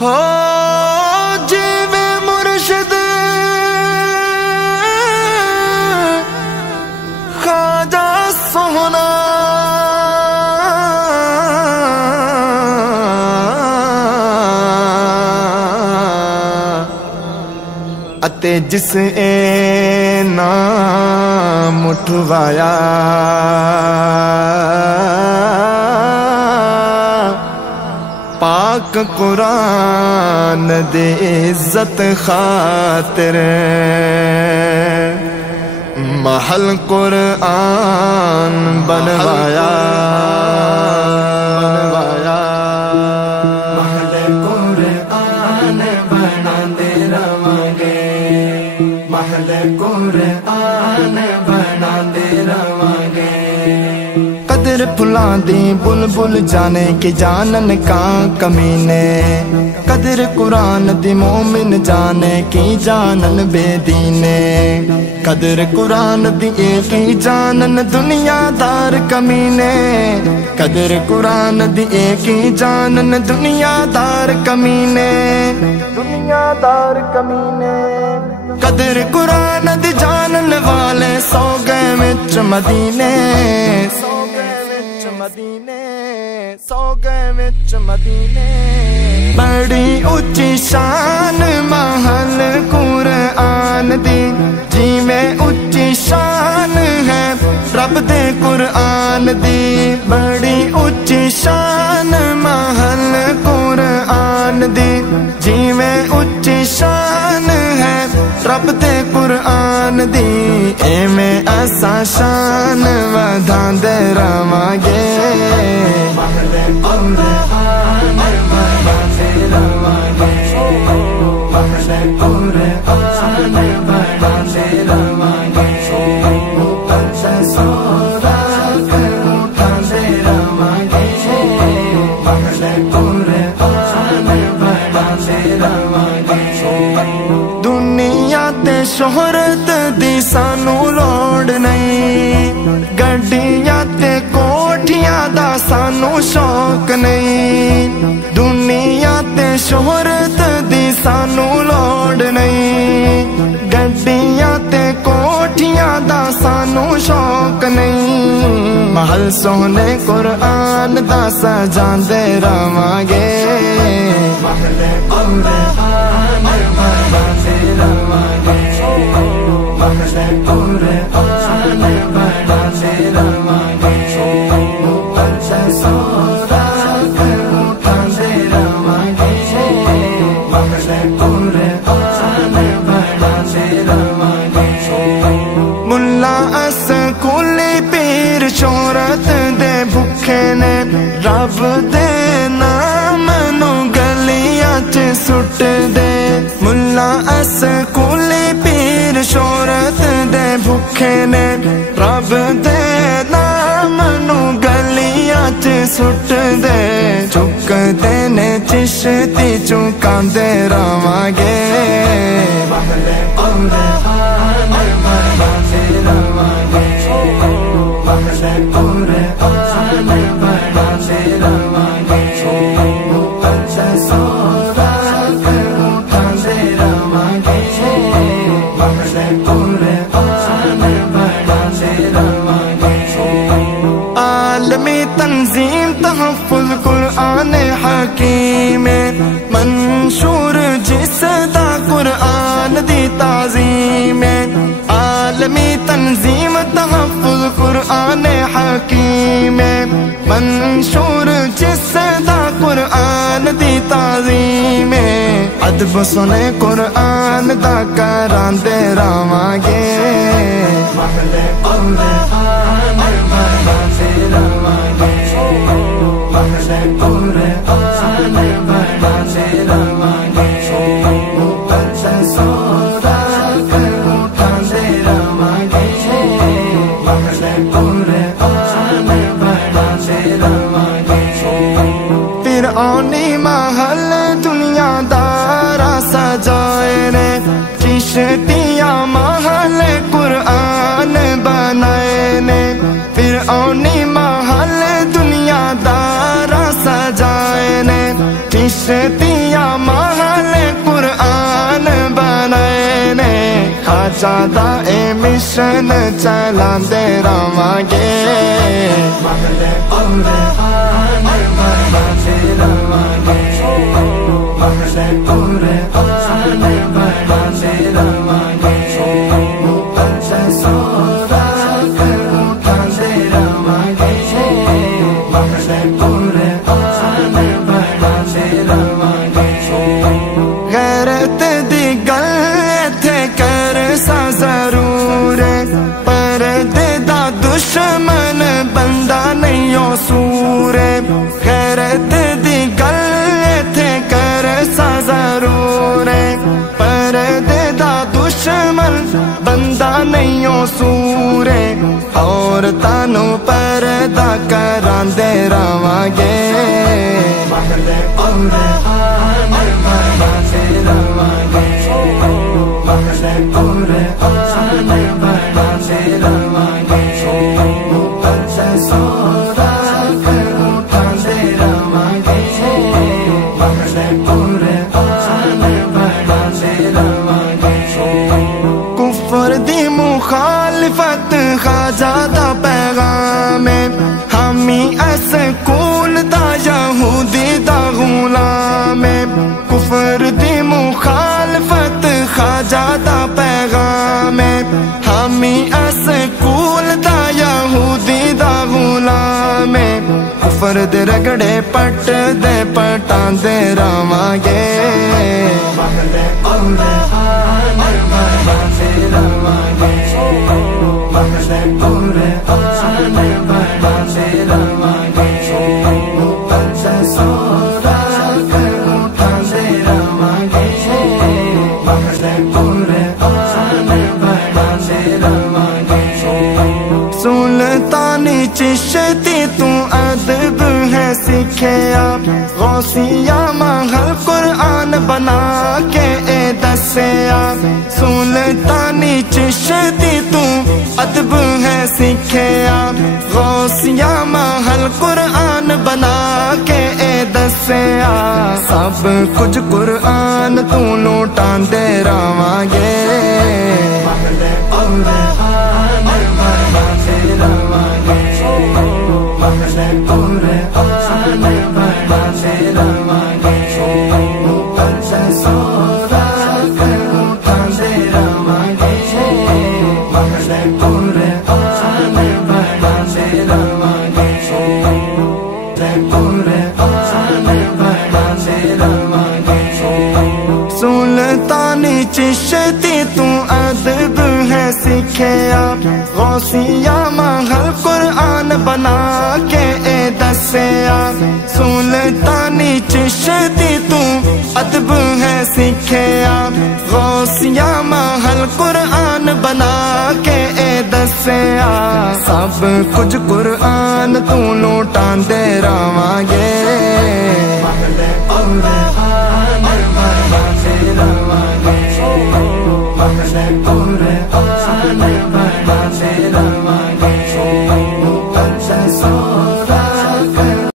हो जीवे मुर्शिद ख्वाजा सोहना अते जिस ए नाम उठवाया पाक कुरान दे इज्जत खातिर महल कुरान बनवाया महल कुरान बनांदे रवांगे महल कुरान बनांदे रवांगे। कदर फुलांदी बुलबुल जाने के जानन का कमीने कदर कुरान दी मोमिन जाने की जानन बेदीने कदर कुरान दी की जानन दुनियादार कमीने कदर कुरान दी की जानन दुनियादार कमीने दुनियादार कमीने। कदर कुरान दी जानन वाले सौ गए विच मदीने मदीने सौ गए विच मदीने। बड़ी ऊंची शान महल कुरान दी जिवें ऊंची शान है रब दे कुरान दी बड़ी ऊंची शान महल कुरान दी जिवें ऊंची शान है रब दे कुरान दी एवें असा शान वधांदे रवांगे महल कुरान बनांदे रवांगे महल कुरान बनांदे रवांगे ऊपर से सोराख उठांदे रवांगे महल कुरान बनांदे रवांगे। दुनिया ते शोहरत दी सानू लोड़ नहीं गड्डियां ते कोठियां दा सानू शौक नहीं दुनिया ते शोहरत दी सानू लोड़ नहीं गड्डियां ते कोठियां दा सानू शौक नहीं। महल सोहने कुरान दा सजांदे रवांगे महल कुरान बनांदे रवांगे महल कुरान बनांदे रवांगे ऊपर से सोराख उठांदे रवांगे महल कुरान बनांदे रवांगे। मुल्ला अस्कूली पीर शोहरत दे भुखे ने रब दे नाम नू गलियां च सुट दे मुल्ला अस्कूली पीर शोहरत दे भुखे ने रब दे नाम नू गलियां च सुट दे चुकदे ने चिश्ती चुकांदे रवांगे महल कुरान बनांदे रवांगे महल कुरान बनांदे रवांगे ऊपर से सोराख उठांदे रवांगे महल कुरान बनांदे रवांगे। आलमी तंजीम तहफ़्फ़ुज़ कुरान हकीम मंशूर जिसदा कुरान दी ताज़ीम आलमी तंजीम तहफ़्फ़ुज़ कुरान हकीम मंशूर जिसदा कुरान दी ताज़ीम अदब सुने कुरान दा करांदे रवांगे महल कुरान बनांदे रवांगे महल कुरान बनांदे रवांगे ऊपर से सोराख उठांदे रवांगे महल कुरान बनांदे रवांगे। फिर औनी महल दुनियादारा सजाए ने चिश्तिया महल कुरान बनाए ने फिर औनी महल दुनियादारा सजाए ने चिश्तिया ज्यादा ए मिशन चलांदे रवांगे। महले कुरआन बनांदे रवांगे, महले कुरआन बनांदे रवांगे। ऊपर से सोराख उठांदे रवांगे, महले कुरआन बनांदे रवांगे। गैरत दी गल इत्थे कर सा जरूर, पर दा दुश्मन बंदा नहीं ओ सूर। गैरत दी गल इत्थे कर सा जरूर, पर दा दुश्मन बंदा नहीं ओ सूर। और तानू परदा करांदे रवांगे, महले कुरआन बनांदे रवांगे, महले कुरआन बनांदे रवांगे। ऊपर से सोराख उठांदे रवांगे, महले कुरआन बनांदे रवांगे। कुफर दी मुखालफत ख्वाजा दा पैगाम, हामी स्कूल दा यहूदी दा गुलाम। कुफर दी मुखालफत ख्वाजा दा पैगाम, हामी स्कूल दा यहूदी दा गुलाम। कुफर दे रगड़े पट दे पटांदे रवांगे, महले कुरआन बनांदे रवांगे, महले कुरआन बनांदे रवांगे। ऊपर से सोराख उठांदे रवांगे, महले कुरआन बनांदे रवांगे। सुल्तानी चिश्ती तू अदब है सीखिया, गौसिया महल कुरआन बना के ए दसिया। सुल्तानी चिश्ती तू अदब है सीखिया, गौसिया महल कुरआन बना के ए दसिया। सब कुछ कुरआन तू लौटांदे रवांगे, महले कुरआन बनांदे रवांगे, महले कुरआन बनांदे रवांगे। ऊपर से सोराख उठांदे रवांगे, महले कुरआन बनांदे रवांगे, महले कुरआन बनांदे रवांगे। सुल्तानी चिश्ती तू अदब है सीखिया, गौसिया महल कुरआन बना के ए दसिया। सुल्तानी चिश्ती तू अदब है सीखिया, गौसिया महल कुरआन बना के ए दसिया। सब कुछ कुरआन तू लौटांदे रवांगे, महले कुरआन